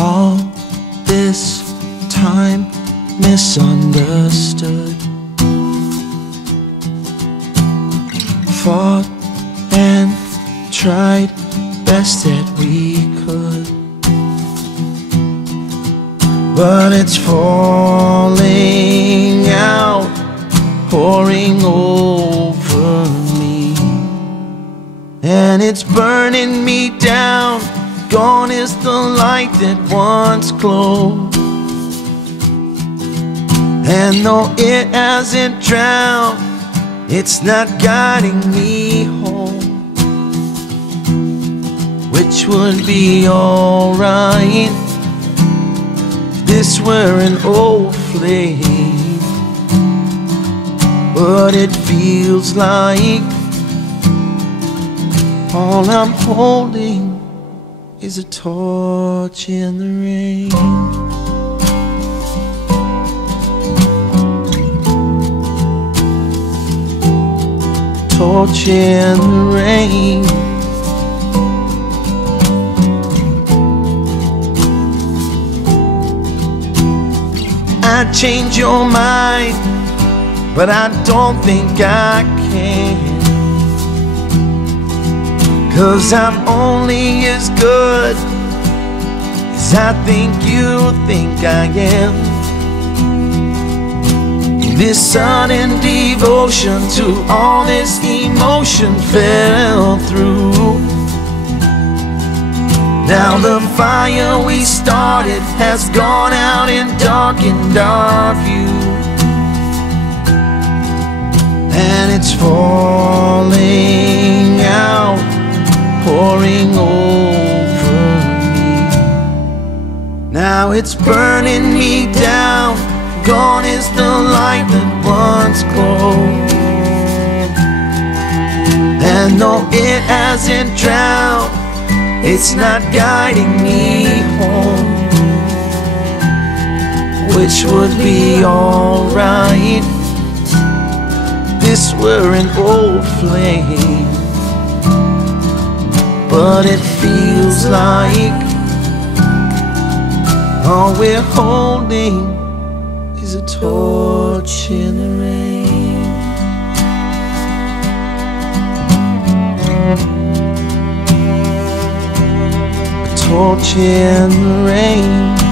All this time misunderstood, fought and tried best that we could, but it's falling out, pouring over me, and it's burning me down. Gone is the light that once glowed, and though it hasn't drowned, it's not guiding me home, which would be alright if this were an old flame. But it feels like all I'm holding is a torch in the rain. Torch in the rain. I'd change your mind, but I don't think I can, 'cause I'm only as good as I think you think I am. This sudden devotion to all this emotion fell through. Now the fire we started has gone out and darkened our view, and it's falling out, pouring over me. Now it's burning me down. Gone is the light that once glowed, and though it hasn't drowned, it's not guiding me home, which would be alright if this were an old flame. But it feels like all we're holding is a torch in the rain. A torch in the rain.